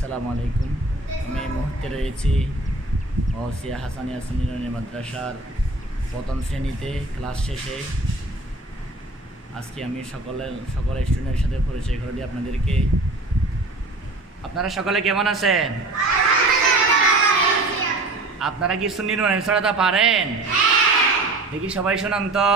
আসসালামু আলাইকুম। আমি এই মুহূর্তে রয়েছি ওসিয়া হাসানিয়া সুন্নি মাদ্রাসার প্রথম শ্রেণীতে ক্লাস শেষে। আজকে আমি সকল স্টুডেন্টের সাথে পরিচয় করে দিই আপনাদেরকে। আপনারা সকলে কেমন আছেন? আপনারা কি সুন্নি ছড়াতে পারেন? দেখি সবাই শোনান তো।